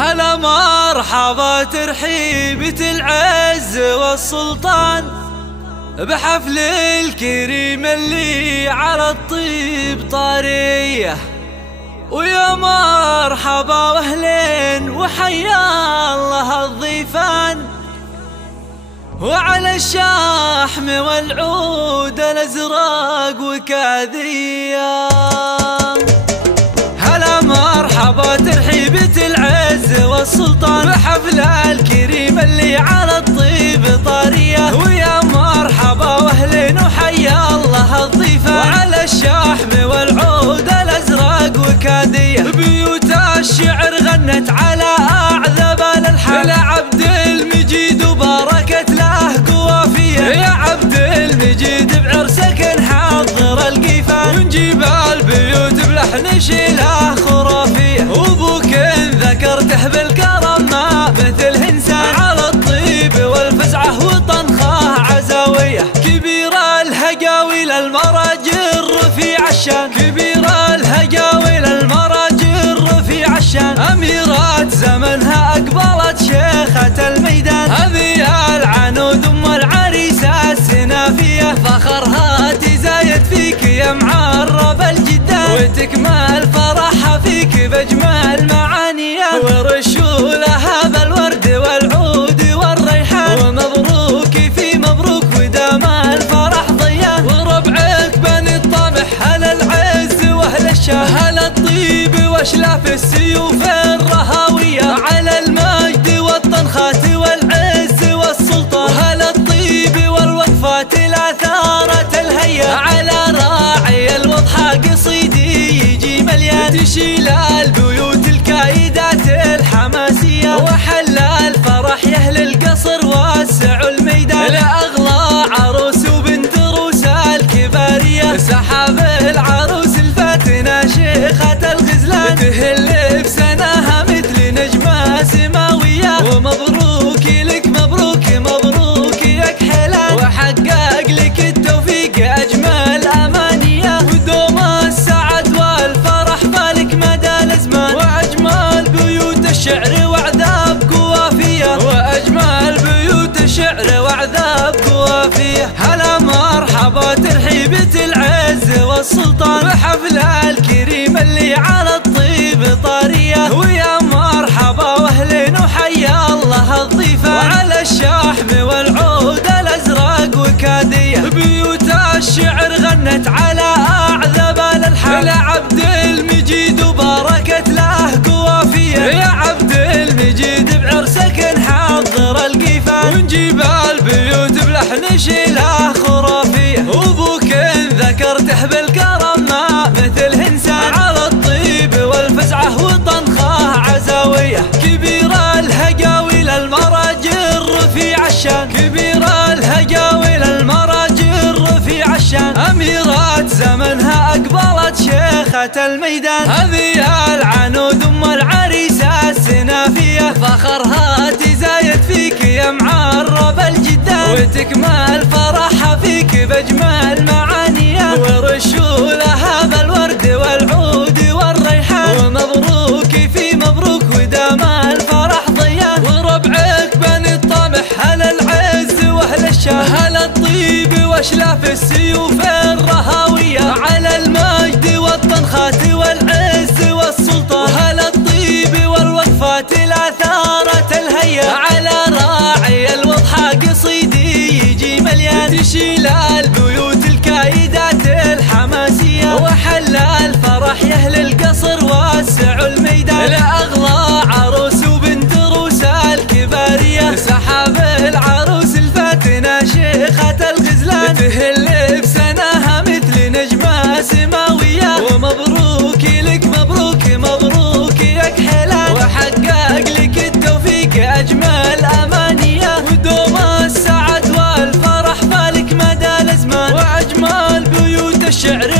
هلا مرحبا ترحيبة العز والسلطان بحفل الكريم اللي على الطيب طاريه، ويا مرحبا واهلين وحيا الله الضيفان، وعلى الشحم والعود الازرق وكاذيه. هلا مرحبا ترحيبة العز والسلطان بحفل الكريم اللي على الطيب طاريه، ويا مرحبا واهلين وحيا الله الضيفان، وعلى الشحم والعود الازرق وكاذيه. بيوت الشعر غنت على اعذب الالحان لعبد المجيد وباركت له قوافيه، يا عبد المجيد بعرسك نحضر القيفان، ونجيب البيوت بلحن شيله خرافيه، وابوك ذكرته بالكرم ما مثل انسان، على الطيب والفزعه وطنخه عزاويه، كبير الهقاويل المراجل رفيع الشان، كبير الهقاويل المراجل رفيع الشان، اميرات زمنها اقبلت شيخة الميدان، هذه العنود ام العريسة السنافية، فخرها تزايد فيك يا معرب الجدان، وتكمل فرحها فيك باجمل معانيه، ورشوا لها بالورد والعود والريحان، ومبروك في مبروك ودام الفرح ضيان، وربعك بني الطامح هل العز واهل الشام، هل الطيب واشلاف السيوف الرهاويه، على المجد والطنخات والعز والسلطان، وهل الطيب والوقفات الاثارت الهيا، على راعي الوضحى قصيدي يجي مليان، تشيل البيوت الكايدات الحماسيه، وحل الفرح يا اهل القصر وسعوا الميدان، لاغلى عروس وبنت روس الكباريه، سحاب العروس الفاتنه شيخة الغزلان، تهل بسناها مثل نجمه سماويه، ومبروك لك مبروك مبروك يا كحلان، وحقق لك التوفيق اجمل امانيه، ودوم السعد والفرح بالك مدى الازمان، واجمل بيوت الشعر وعذاب قوافيه، واجمل بيوت الشعر وعذاب قوافيه. هلا مرحبا ترحيبة العز والسلطان بحفل الكريم اللي على الطيب طاريه، ويا مرحبا واهلين وحيا الله الضيفان، وعلى الشحم والعود الازرق وكاذيه. بيوت الشعر غنت على اعذب الالحان لعبد المجيد وباركت له قوافيه، يا عبد المجيد بعرسك نحضر القيفان، ونجيب البيوت بلحن شيله خرافيه، وابوك ذكرته بالكرم ما مثل انسان، على الطيب والفزعه وطنخه عزاويه، كبير الهقاويل المراجل رفيع الشان، كبير الهقاويل المراجل رفيع الشان، اميرات زمنها اقبلت شيخة الميدان، هذه العنود ام العريسة السنافية، فخرها تزايد فيك يا معرب الجدان، وتكمل فرحها فيك باجمل معانيه، ورشوا لها بالورد والعود والريحان، ومبروك في مبروك ودام الفرح ضيان، وربعك بني الطامح هل العز واهل الشام، هل الطيب واشلاف السيوف الرهاويه، على المجد والطنخات والعز والسلطان، وهل الطيب والوقفات الاثارت الهيا، على راعي الوضحى قصيدي يجي مليان، تشيل البيوت الكايدات الحماسيه، وحل الفرح يا اهل القصر وسعوا الميدان، لاغلى عروس وبنت روس الكباريه، سحاب العروس الفاتنه شيخة الغزلان، تهل بسناها مثل نجمه سماويه، ومبروك لك مبروك مبروك يا كحلان، وحقق لك التوفيق اجمل امانيه، ودوم السعد والفرح بالك مدى الازمان، واجمل بيوت الشعر